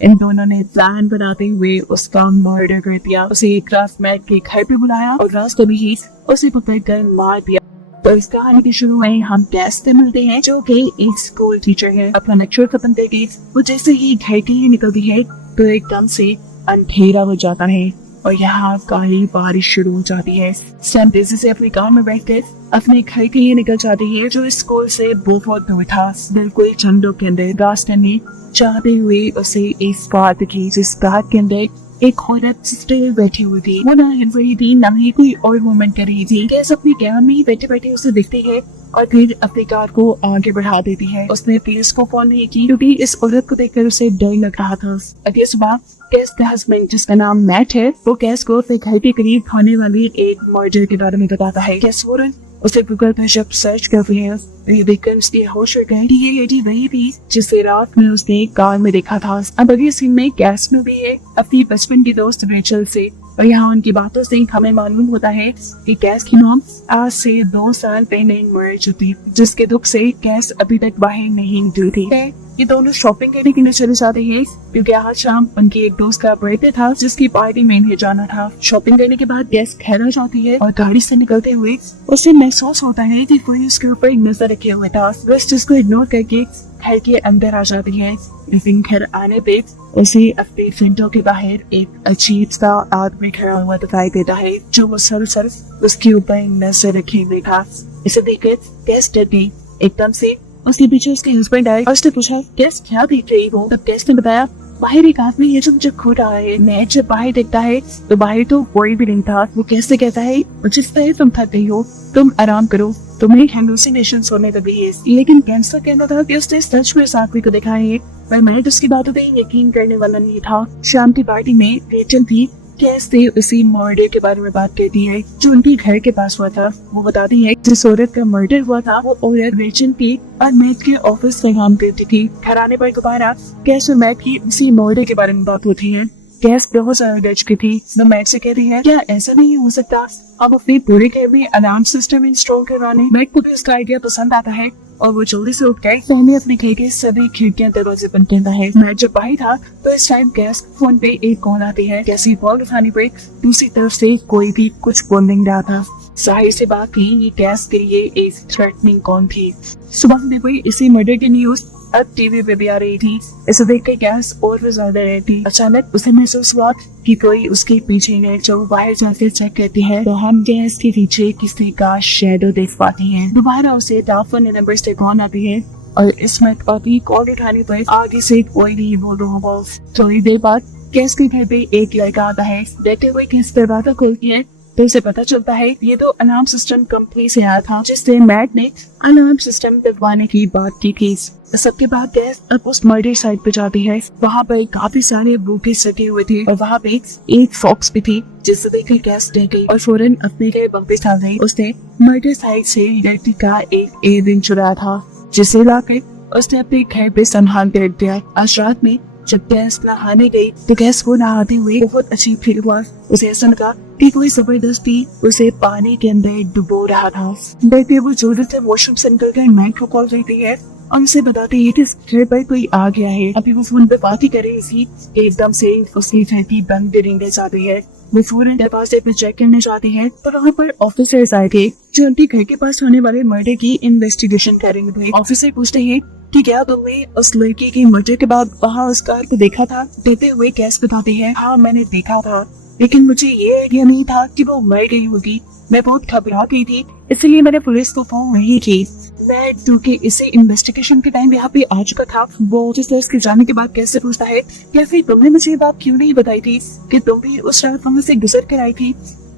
इन दोनों ने प्लान बनाते हुए उसका मर्डर कर दिया। उसे एक क्लासमेट के घर पे बुलाया और रास्ते में ही उसे पकड़कर मार दिया। तो इस कहानी के शुरू में हम कैस से मिलते हैं, जो कि एक स्कूल टीचर है। अपना लेक्चर खत्म करके वो जैसे ही घर के लिए निकलती है तो एकदम से अंधेरा हो जाता है और यहाँ काली बारिश शुरू हो जाती है। सैम तेजी से अपनी कार में बैठकर अपने घर के लिए निकल जाती है, जो स्कूल से बहुत दूर था। बिल्कुल चंद लोग के अंदर रास्ते में जाते हुए उसे एक कार दिखी, जिस कार के अंदर एक औरत सिस्टर बैठी हुई थी। वो ना हिल रही थी, ना ही कोई और मूवमेंट कर रही थी। कैस अपनी कार में ही बैठे बैठे उसे दिखती है और फिर अपनी कार को आगे बढ़ा देती है। उसने पुलिस को फोन नहीं की क्योंकि इस औरत को देखकर उसे डर लग रहा था। अगली सुबह कैस का हस्बैंड, जिसका नाम मैट है, वो कैस को अपने घर के करीब होने वाली एक मर्डर के बारे में बताता है। कैस फौरन उसे गूगल पर जब सर्च करती है, ये देखकर उसकी होश उड़ गई। ये लेडी वही थी जिसे रात में उसने कार में देखा था। अब अगले सीन में कैस में भी है अपनी बचपन की दोस्त रेचल से, और यहाँ उनकी बातों से हमें मालूम होता है कि कैस की मॉम आज से 2 साल पहले मर चुकी, जिसके दुख से कैस अभी तक बाहर नहीं निकली थी। ये दोनों शॉपिंग करने के लिए चले जाते हैं क्योंकि आज शाम उनकी एक दोस्त का बर्थडे था, जिसकी पार्टी में इन्हें जाना था। शॉपिंग करने के बाद कैस घर आ जाती है और गाड़ी से निकलते हुए उसे महसूस होता है कि कोई उसके ऊपर नजर रखे हुए था। बस जिसको इग्नोर करके घर के अंदर आ जाती है। लेकिन घर आने पे उसे अपने विंडो के बाहर एक अजीब सा आदमी खड़ा हुआ दिखाई देता है, जो वो सर उसके ऊपर नजर रखे हुए था। इसे देखकर कैस डर गई। एकदम से उसके पीछे उसके हस्बैंड आए और उसने पूछा, कैस क्या देख रही हो? तब कैस ने बताया, बाहर एक आदमी है जो मुझे खो रहा है। मैं जब बाहर देखता है तो बाहर तो कोई भी नहीं था। वो कैसे कहता है, जिस तरह तुम थक गई हो, तुम आराम करो, तुम्हें हेलुसिनेशन होने लगी है। लेकिन कैस का कहना था कि उसने सच में इस आदमी को देखा है, पर मैं उसकी बातों पे यकीन करने वाला नहीं था। शाम की पार्टी में रेचल थी। कैस से उसी मर्डर के बारे में बात करती है जो उनके घर के पास हुआ था। वो बताती है जिस औरत का मर्डर हुआ था वो औरत रेचल थी और मैट के ऑफिस में काम करती थी। घर आने पर दोबारा कैस और मैट की उसी मर्डर के बारे में बात होती है। कैस बहुत ज्यादा डर चुकी थी। वो मैट से कहती है, क्या ऐसा नहीं हो सकता अब अपने पूरे घर में अलार्म सिस्टम इंस्टॉल करवाने? मैट को भी उसका आइडिया पसंद आता है और वो जल्दी से उठकर पहले अपने घर के सभी खिड़कियां दरवाजे बंद करता है। मैट जब बाहर था तो इस टाइम कैस फोन पे एक कॉल आती है। कैसी कॉल उठाने पर दूसरी तरफ से कोई भी कुछ बोल नहीं रहा था। जाहिर सी बात थी ये कैस के लिए एक थ्रेटनिंग कॉल थी। सुबह में कोई इसी मर्डर की न्यूज अब टीवी पे भी आ रही थी। इसे देखकर कैस और भी ज्यादा रहती। अचानक उसे महसूस हुआ कि कोई उसके पीछे है। जब बाहर जाकर चेक करती है तो हम कैस के पीछे किसी का शैडो देख पाते हैं। दोबारा उसे टेलीफोन नंबर से कॉल आती है और इसमें काफी कॉल उठाने पर आगे से कोई नहीं बोल रहा होगा। थोड़ी देर बाद कैस के घर पे एक लड़का आता है। देखते हुए कैस दरवाजा खोलती है तो उसे पता चलता है ये तो अलार्म सिस्टम कंपनी से आया था, जिससे मैट ने अलार्म सिस्टम लगवाने की बात की थी। सबके बाद कैस अब उस मर्डर साइट पे जाती है। वहाँ पर काफी सारे बूटे सटे हुए थे और वहाँ पे एक फॉक्स भी थी, जिससे देखकर कैस डर गई और फौरन अपने लिए वापस आ गई। उसने मर्डर साइट से लड़की का एक इयररिंग चुराया था, जिसे लाकर उसने अपने घर पे संभाल कर रख दिया। आज रात में जब कैस नहाने गई तो कैस को नहाते हुए बहुत अजीब फील हुआ। उसे ऐसा लगा कि कोई जबरदस्ती उसे पानी के अंदर डुबो रहा था। डरते वो जोर से वॉशरूम से निकलकर मैट को कॉल करती है और उसे बताती है कि घर पर कोई आ गया है। अभी वो फोन पे बात ही कर रही थी कि एकदम से उसकी खिड़की बंद करने जाती है। वो फौरन दरवाजे पे चेक करने जाती है तो वहाँ पर ऑफिसर्स आए थे जो उनके घर के पास होने वाले मर्डर की इन्वेस्टिगेशन करेंगे थे। ऑफिसर पूछते हैं कि क्या तुमने उस लड़की की मर्डर के बाद वहाँ उस कार को देखा था? देते हुए कैस बताती है, हाँ मैंने देखा था, लेकिन मुझे ये आइडिया नहीं था कि वो मर गई होगी। मैं बहुत घबरा गई थी, इसलिए मैंने पुलिस को फोन नहीं की। मैं क्योंकि इसे इन्वेस्टिगेशन के टाइम यहाँ पे आ चुका था। वो ऑफिसर्स के जाने के बाद कैसे पूछता है, क्या फिर तुमने मुझे ये बात क्यों नहीं बताई थी कि तुम भी उस रात वहाँ से गुजर कर आई थी?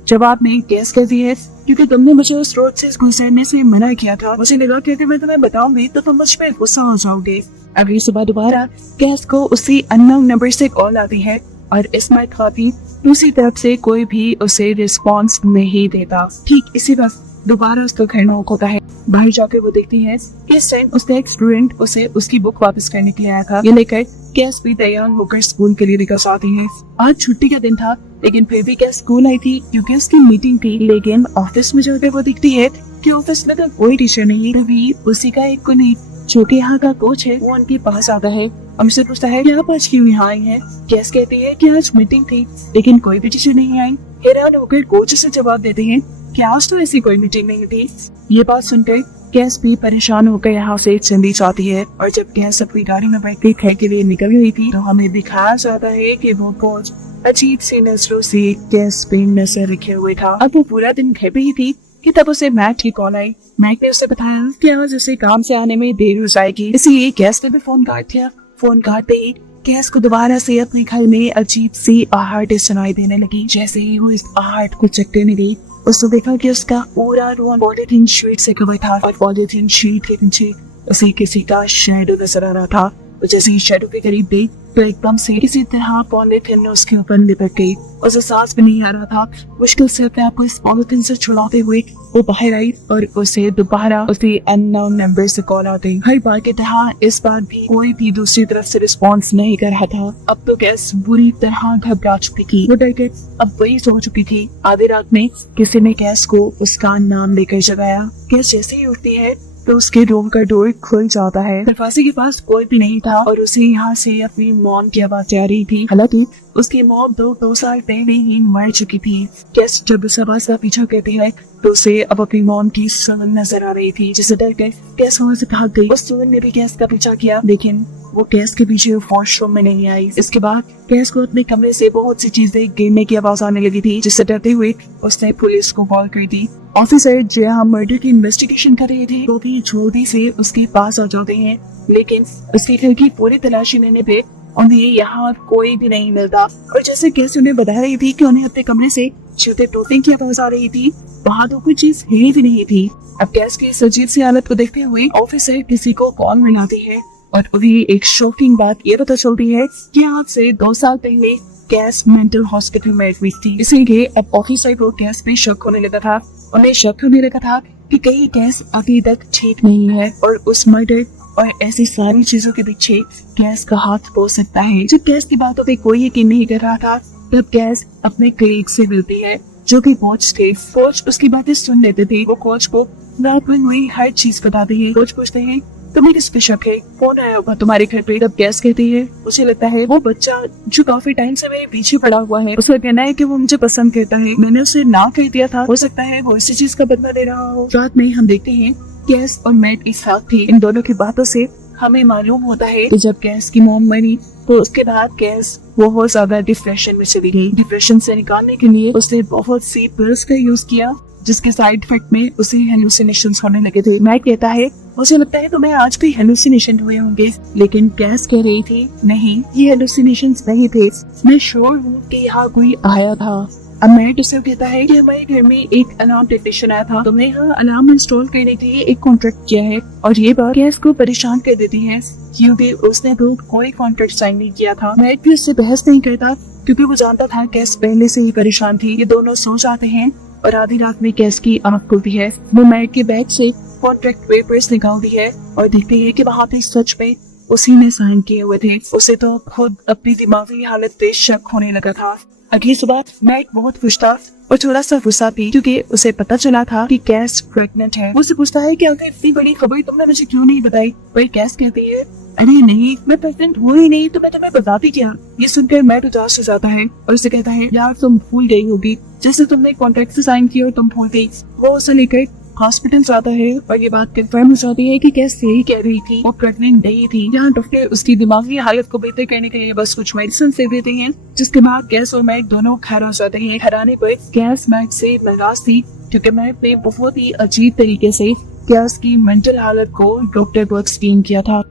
जवाब में कैस कहती है, क्योंकि तुमने मुझे उस रोड से गुजरने से मना किया था। मुझे लगा कि अगर मैं तुम्हें बताऊंगी तो तुम मुझ पर गुस्सा हो जाओगे। अगली सुबह दोबारा कैस को उसी अननोन नंबर से कॉल आती है और इसमें काफी दूसरी तरफ से कोई भी उसे रिस्पॉन्स नहीं देता। ठीक इसी वक्त दोबारा उसका घर नॉक होता है। बाहर जाकर वो देखती है इस टाइम उसका एक स्टूडेंट उसे उसकी बुक वापस करने के लिए आया था। ये लेकर कैस भी तैयार होकर स्कूल के लिए निकल जाती है। आज छुट्टी का दिन था, लेकिन फिर भी कैस स्कूल आई थी क्योंकि उसकी मीटिंग थी। लेकिन ऑफिस में जाकर वो दिखती है कि ऑफिस में तो कोई टीचर नहीं, तभी उसी का एक को नहीं जो कि यहाँ का कोच है वो उनके पास आता है। हमसे पूछता है कि आप आज क्यों यहाँ आई हैं? कैस कहती है कि आज मीटिंग थी लेकिन कोई भी टीचर नहीं आई। हैरान होकर कोच से जवाब देते हैं कि आज तो ऐसी कोई मीटिंग नहीं थी। ये बात सुनकर कैस भी परेशान होकर यहाँ से चली जाती है और जब कैस अपनी गाड़ी में बैठकर घर के लिए निकल गई थी तो हमें दिखाया जाता है कि वो कोच अजीब सी नजरों से कैस पे नजर रखे हुए था। अब वो पूरा दिन घर पे ही थी कि तब उसे मैक की कॉल आई। मैक ने उसे बताया कि आज उसे काम से आने में देर हो जाएगी, इसलिए कैस ने भी फोन काट दिया। फोन काटते ही कैस को दोबारा से अपने घर में अजीब सी आहट सुनाई देने लगी। जैसे ही वो इस आहट को चकने लगी उसने देखा कि उसका पूरा रूम पॉलीथीन शीट से कवर था और पॉलीथीन शीट के पीछे उसे किसी का शैडो नजर आ रहा था। तो जैसे ही शैडो के करीब गई तो एकदम से किसी तरह पॉलीथीन उसके ऊपर लिपट गई। उसे सांस भी नहीं आ रहा था। मुश्किल से अपने आप को इस पॉलीथीन से छुड़ाते हुए वो बाहर आई और उसे दोबारा उसी अननोन नंबर से कॉल आ गई। हर बार की तरह इस बार भी कोई भी दूसरी तरफ से रिस्पॉन्स नहीं कर रहा था। अब तो कैस बुरी तरह घबरा चुकी थी। वो डर के अब वही सो चुकी थी। आधी रात में किसी ने कैस को उसका नाम लेकर जगाया। कैस जैसे ही उठती है तो उसके रूम का डोर खुल जाता है। दरवाजे के पास कोई भी नहीं था और उसे यहाँ से अपनी मॉम की आवाज आ रही थी। हालांकि उसकी मॉम दो साल पहले ही मर चुकी थी। कैस जब उस आवाज का पीछा करती है तो उसे अब अपनी मॉम की सुगंध नजर आ रही थी, जिसे डर कर कैस वहाँ से भाग गई। उस सुगंध ने भी कैस का पीछा किया लेकिन वो कैस के पीछे वॉशरूम में नहीं आई। इसके बाद कैस को अपने कमरे से बहुत सी चीजें गिरने की आवाज आने लगी थी, जिससे डरते हुए उसने पुलिस को कॉल कर दी। ऑफिसर जहाँ मर्डर की इन्वेस्टिगेशन कर रहे थे वो भी जल्दी से उसके पास आ जाते हैं, लेकिन उसके घर की पूरी तलाशी लेने पे उन्हें यहाँ कोई भी नहीं मिलता। और जैसे कैस उन्हें बता रही थी कि उन्हें अपने कमरे से जूते टूटने की आवाज आ रही थी, वहाँ तो कोई चीज हिली भी नहीं थी। अब कैस की इस अजीब सी हालत को देखते हुए ऑफिसर किसी को कॉल मिलाती है और उन्हें एक शॉकिंग बात ये पता चलती है कि आज से 2 साल पहले कैस मेंटल हॉस्पिटल में एडमिट थी। इसीलिए अब ऑफिसर को कैस पे शक होने लगा था। उन्हें शक होने लगा था कि कहीं कैस अभी तक ठीक नहीं है और उस मर्डर और ऐसी सारी चीजों के पीछे कैस का हाथ हो सकता है। जब कैस की बातों पे कोई यकीन नहीं कर रहा था तब कैस अपने कलीग से मिलती है जो कि कोच थे। कोच उसकी बातें सुन लेते थे। वो कोच को रात में हुई हर चीज बताते हैं। कोच पूछते हैं तुम्हें किस पे शक है, कौन आया होगा तुम्हारे घर पे? तब कैस कहती है मुझे लगता है वो बच्चा जो काफी टाइम से मेरे पीछे पड़ा हुआ है। उसका कहना है कि वो मुझे पसंद करता है, मैंने उसे ना कह दिया था, हो सकता है वो इसी चीज का बदला ले रहा हो। रात में हम देखते हैं कैस और मैट एक साथ थे। इन दोनों की बातों से हमें मालूम होता है कि जब कैस की मॉम मरी तो उसके बाद कैस बहुत ज्यादा डिप्रेशन में चली गई। डिप्रेशन से निकालने के लिए उसने बहुत सी पिल्स का यूज किया जिसके साइड इफेक्ट में उसे हेलुसिनेशंस होने लगे थे। मैट कहता है मुझे लगता है तुम्हें आज भी हेलुसिनेशन हुए होंगे, लेकिन कैस कह रही थी नहीं ये हेलुसिनेशंस नहीं थे, मैं श्योर हूँ कि यहाँ कोई आया था। अब मैट उसे कहता है कि हमारे घर में एक अलार्म टेक्नीशियन आया था, तुमने यहाँ अलार्म इंस्टॉल करने के लिए एक कॉन्ट्रैक्ट किया है। और ये बात कैस को परेशान कर देती है क्योंकि उसने तो कोई कॉन्ट्रैक्ट साइन नहीं किया था। मैट भी उससे बहस नहीं करता क्योंकि वो जानता था कैस पहले से ही परेशान थी। ये दोनों सो जाते हैं और आधी रात में कैस की आंख खुलती है। वो मैट के बैग से कॉन्ट्रैक्ट पेपर्स निकालती है और देखती है कि वहाँ पे सच में उसी ने साइन किए हुए थे। उसे तो खुद अपनी दिमागी हालत पे शक होने लगा था। अगली सुबह मैट बहुत खुश था और थोड़ा सा गुस्सा भी क्योंकि उसे पता चला था कि कैस प्रेग्नेंट है। उसे पूछता है कि आखिर इतनी बड़ी खबर तुमने मुझे क्यों नहीं बताई? पर कैस कहती है अरे नहीं मैं प्रेग्नेंट हुई ही नहीं तो मैं तुम्हें बताती क्या। ये सुनकर मैट उदास हो जाता है और उसे कहता है यार तुम भूल गई होगी, जैसे तुमने कॉन्ट्रैक्ट से साइन किया और तुम भूल गई। वो उसे लेकर हॉस्पिटल जाता है और ये बात कंफर्म हो जाती है कि कैस यही कह रही थी, वो प्रेग्नेंट नहीं थी। यहाँ डॉक्टर उसकी दिमागी हालत को बेहतर करने के लिए बस कुछ मेडिसिन दे देते हैं, जिसके बाद कैस और मैट दोनों घर आ जाते हैं। घर आने पर कैस मैट से नाराज थी क्योंकि मैट ने बहुत ही अजीब तरीके से कैस की मेंटल हालत को डॉक्टर को एक्सप्लेन किया था।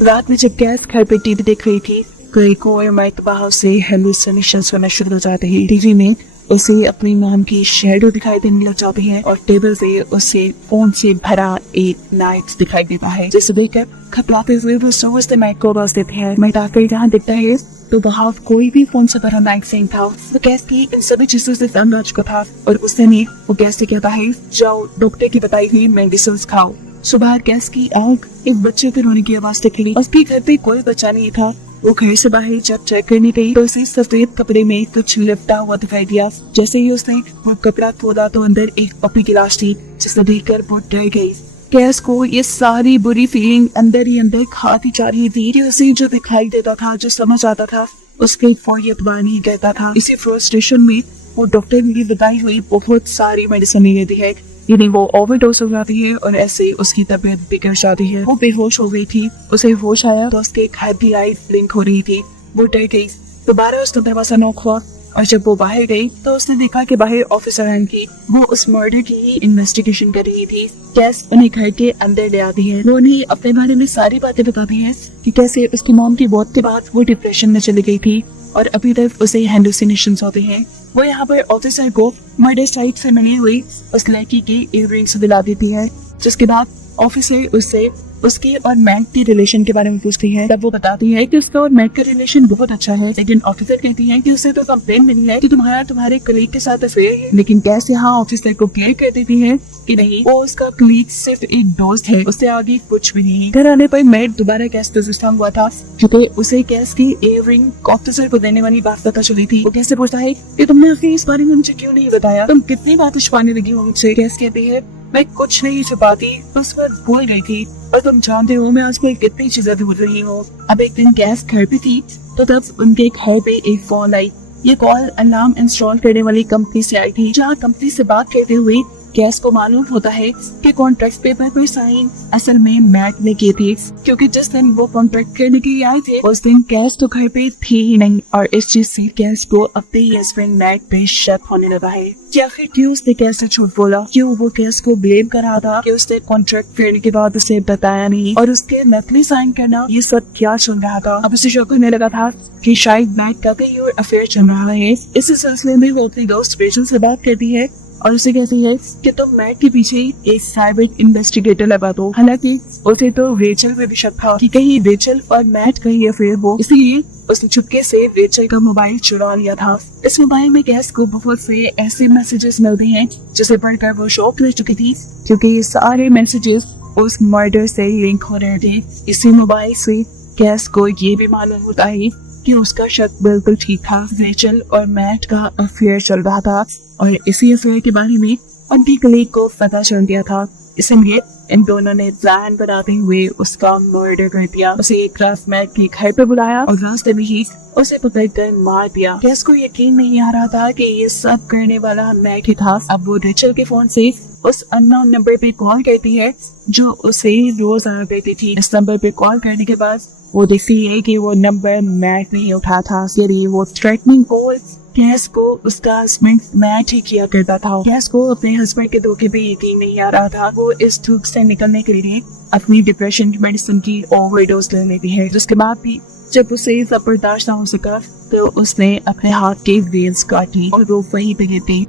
रात में जब कैस घर पे टीवी देख रही थी तो एक और मैट बाहर से हेलुसिनेशंस होना शुरू हो जाते हैं। टीवी में उसे अपनी मॉम की शैडो दिखाई देने लग जाती है और टेबल से उसे फोन से भरा एक नाइट दिखाई देता है, जिसे देखकर घबराते हुए वो समझते मैट को आवाज देते हैं। मैट आकर जहाँ दिखता है तो वहाँ कोई भी फोन से भरा नाइट नहीं था। वो कैस की इन सभी चीजों से तंग आ चुका था और उसने वो कैस से कहता है जाओ डॉक्टर की बताई हुई मेडिसिन खाओ। सुबह कैस की आंख एक बच्चे के रोने की आवाज से खुली। उसके घर पे कोई बच्चा नहीं था। वो घर से बाहर जब चेक करने गई तो उसे सफेद कपड़े में कुछ लिपटा हुआ दिखाई दिया। जैसे ही उसने वो कपड़ा खोला तो अंदर एक पपी की लाश थी, जिसे देखकर वो डर गई। कैस को ये सारी बुरी फीलिंग अंदर ही अंदर खाती जा रही थी कि उसे जो दिखाई देता था, जो समझ आता था, उसके फौर यकीन नहीं करता था। इसी फ्रस्ट्रेशन में वो डॉक्टर की बताई हुई बहुत सारी मेडिसिन लेती है, यानी वो ओवरडोज हो जाती है और ऐसे उसकी तबीयत बिगड़ जाती है। वो बेहोश हो गई थी, उसे होश आया तो उसके घर की लाइट ब्लिंक हो रही थी। वो डर गई, दोबारा उसका दरवाजा नॉक हुआ और जब वो बाहर गई तो उसने देखा कि बाहर ऑफिसर आन की वो उस मर्डर की ही इन्वेस्टिगेशन कर रही थी। कैस उन्हें घर के अंदर ले आती है, वो उन्हें अपने बारे में सारी बातें बताती है कि कैसे उसकी मॉम की मौत के बाद वो डिप्रेशन में चली गई थी और अभी तक उसे हेलुसिनेशंस होते हैं। वो यहाँ पर ऑफिसर को मर्डर साइट से मिली हुई उस लड़की के इयररिंग्स दिला देती है, जिसके बाद ऑफिसर उससे उसके और मैट के रिलेशन के बारे में पूछती है। तब वो बताती है कि उसका और मैट का रिलेशन बहुत अच्छा है, लेकिन ऑफिसर कहती है कि उसे तो कंप्लेन मिली है कि तुम्हारे कलीग के साथ अफेयर है। लेकिन कैसे यहाँ ऑफिसर को क्लियर कर देती है कि नहीं, वो उसका कलीग सिर्फ एक दोस्त है, उससे आगे कुछ भी नहीं। घर आने पर मैट दोबारा कैस से गुस्सा हुआ था क्योंकि उसे कैस की इयररिंग ऑफिसर को देने वाली बात पता चली थी। वो कैसे पूछता है कि तुमने आखिर इस बारे में मुझे क्यों नहीं बताया, तुम कितनी बातें छुपाने लगी हो मुझसे। कैस कहती है मैं कुछ नहीं छुपाती, बस मैं भूल गई थी और तुम जानते हो मैं आजकल कितनी चीजें भूल रही हूँ। अब एक दिन कैस घर पे थी तो तब उनके घर पे एक कॉल आई। ये कॉल अलार्म इंस्टॉल करने वाली कंपनी से आई थी, जहाँ कंपनी से बात करते हुए कैस को मालूम होता है कि कॉन्ट्रैक्ट पेपर पर साइन असल में मैट ने की थी, क्योंकि जिस दिन वो कॉन्ट्रैक्ट करने के लिए आए थे उस दिन कैस तो घर पे थी ही नहीं। और इस चीज से कैस को अपने हस्बैंड मैट पे शक होने लगा है कि आखिर क्यों उसने कैस से झूठ बोला, क्यों वो कैस को ब्लेम कर रहा था कि उसने कॉन्ट्रैक्ट करने के बाद उसे बताया नहीं और उसके नकली साइन करना, ये सब क्या चल रहा था। अब उसे शक होने लगा था कि शायद मैट का कहीं और अफेयर चल रहा है। इस सिलसिले में वो अपनी दोस्त रेचल से बात करती है और उसे कहती है कि तुम मैट के पीछे एक साइबर इन्वेस्टिगेटर लगा दो। हालांकि उसे तो रेचल पे भी शक था कि कहीं रेचल और मैट का ही अफेयर हो, इसलिए उसने चुपके से रेचल का मोबाइल चुरा लिया था। इस मोबाइल में कैस को बहुत से ऐसे मैसेजेस मिलते हैं जिसे पढ़कर वो शॉक रह चुकी थी, क्योंकि ये सारे मैसेजेस उस मर्डर से लिंक हो रहे थे। इसी मोबाइल से कैस को ये भी मालूम होता है कि उसका शक बिल्कुल ठीक था, रेचल और मैट का अफेयर चल रहा था और इसी अफेयर के बारे में उनकी कलीग को पता चल गया था। इसलिए इन दोनों ने प्लान बनाते हुए उसका मर्डर कर दिया। उसे एक रात मैट के घर पे बुलाया और रास्ते में ही उसे पकड़कर मार दिया। कैस को यकीन नहीं आ रहा था कि ये सब करने वाला मैट ही था। अब वो रेचल के फोन से उस अननोन नंबर पे कॉल करती है जो उसे रोज आया करती थी। इस नंबर पे कॉल करने के बाद वो देखती है कि वो नंबर मैट नहीं उठा था, यदि वो थ्रेटनिंग कॉल कैस को उसका हस्बैंड मैट ही किया करता था। कैस को अपने हस्बैंड के धोखे पे यकीन नहीं आ रहा था। वो इस धूप से निकलने के लिए अपनी डिप्रेशन की मेडिसिन की ओवरडोज ले लेती है, जिसके बाद भी जब उसे सब बर्दाश्त ना हो सका तो उसने अपने हाथ के वेल्स काटी और वो वहीं पे गिर गई।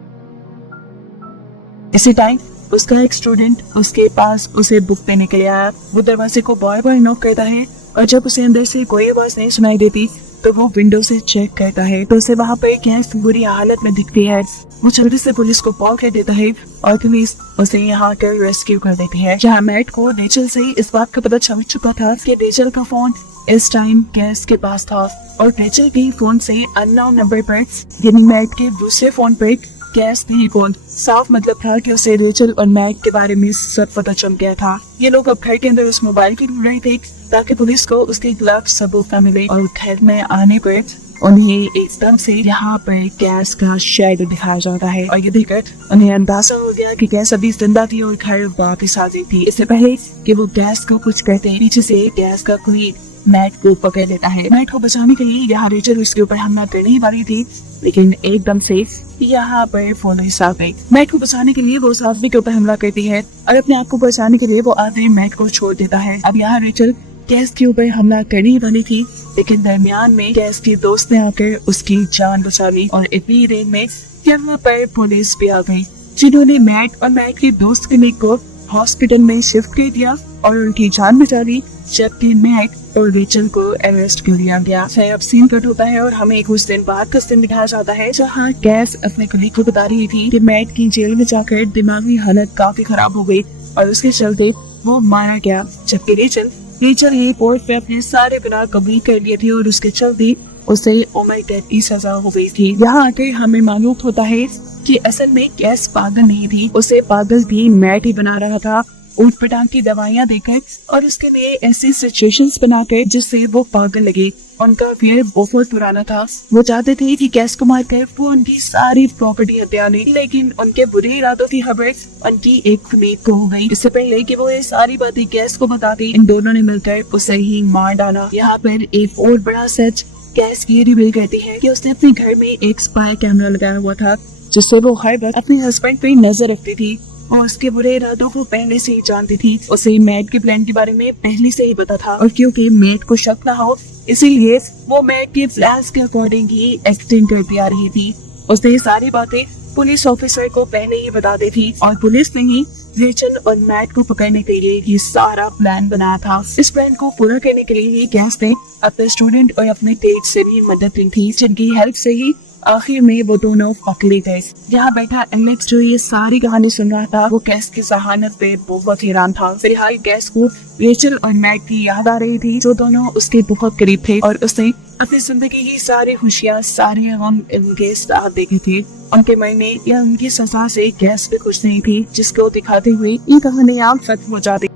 इसी टाइम उसका एक स्टूडेंट उसके पास उसे बुक देने के लिए आया। वो दरवाजे को बार बार नॉक करता है और जब उसे अंदर से कोई आवाज नहीं सुनाई देती तो वो विंडो से चेक करता है तो उसे वहाँ पर कैस बुरी हालत में दिखती है। वो जल्दी से पुलिस को कॉल कर देता है और पुलिस उसे यहाँ कर रेस्क्यू कर देती है, जहाँ मैट को रेचल से इस बात का पता चल चुका था कि रेचल का फोन इस टाइम कैस के पास था और रेचल के फोन से अननोन नंबर पर यानी मैट के दूसरे फोन पर कैस नहीं कॉल। साफ मतलब था कि उसे रेचल और मैट के बारे में सब पता चल गया था। ये लोग अब घर के अंदर उस मोबाइल की ढूंढ रहे थे ताकि पुलिस को उसके खिलाफ सबूत न मिले और घर में आने पर उन्हें एकदम से यहाँ पर कैस का शैडो दिखाया जाता है और ये देखकर उन्हें अंदाजा हो गया कि कैस अभी जिंदा थी और घर वापस आ गई थी। इससे पहले कि वो कैस को कुछ कहते पीछे से कैस का कोई मैट को पकड़ लेता है। मैट को बचाने के लिए यहाँ रेचल उसके ऊपर हमला करने ही वाली थी, लेकिन एकदम से यहाँ पर पुलिस आ गई। मैट को बचाने के लिए वो उस आदमी के ऊपर हमला करती है और अपने आप को बचाने के लिए वो आदमी मैट को छोड़ देता है। अब यहाँ रेचल कैस के ऊपर हमला करने ही वाली थी, लेकिन दरमियान में कैस की दोस्त ने आकर उसकी जान बचा ली और इतनी देर में यहाँ पर पुलिस भी आ गई, जिन्होंने मैट और मैट के दोस्त कलीग को हॉस्पिटल में शिफ्ट कर दिया और उनकी जान बचा ली, जबकि मैट और रेचल को अरेस्ट कर लिया गया। अब सीन कट होता है और हमें कुछ दिन बाद का सीन दिखाया जाता है जहाँ कैस अपने कलीग को बता रही थी कि मैट की जेल में जाकर दिमागी हालत काफी खराब हो गई और उसके चलते वो मारा गया, जबकि रेचल ही कोर्ट पे अपने सारे गुनाह कबूल कर लिए थे और उसके चलते उसे उम्र कैद की सजा हो गई थी। यहाँ आकर हमें मालूम होता है कि असल में कैस पागल नहीं थी, उसे पागल भी मैट ही बना रहा था ऊट पटांग की दवाइयाँ देकर और उसके लिए ऐसी सिचुएशंस बनाकर जिससे वो पागल लगे। उनका फियर बहुत पुराना था। वो चाहते थे कि कैस को मारकर वो उनकी सारी प्रॉपर्टी हत्या ले, लेकिन उनके बुरे इरादों की खबर उनकी एक उम्मीद को हो गई। इससे पहले कि वो ये सारी बातें कैस को बताती, इन दोनों ने मिलकर उसे ही मार डाला। यहाँ पर एक और बड़ा सच कैस ये रिवील करती है कि उसने अपने घर में एक स्पाई कैमरा लगाया हुआ था, जिससे वो हर वक्त अपने हस्बैंड पे नजर रखती थी और उसके बुरे इरादों को पहले से ही जानती थी। उसे मैट के प्लान के बारे में पहले से ही पता था और क्योंकि मैट को शक ना हो इसीलिए वो मैट के प्लान्स के अकॉर्डिंग ही एक्सटेंड करती आ रही थी। उसने ये सारी बातें पुलिस ऑफिसर को पहले ही बता दी थी और पुलिस ने ही रेचल और मैट को पकड़ने के लिए ये सारा प्लान बनाया था। इस प्लान को पूरा करने के लिए कैस ने अपने स्टूडेंट और अपने तेज से भी मदद ली थी, जिनकी हेल्प से ही आखिर में वो दोनों पकड़े गए। यहाँ बैठा एलेक्स जो ये सारी कहानी सुन रहा था वो कैस की जहानत पे बहुत हैरान था। फिलहाल कैस को रेचल और मैट की याद आ रही थी, जो दोनों उसके बहुत करीब थे और उसने अपनी जिंदगी की सारी खुशियाँ सारे गम इनके साथ देखे थे। उनके मरने या उनकी सजा से कैस भी खुश नहीं थी, जिसको दिखाते हुए ये कहानी आप खत्म हो जाती।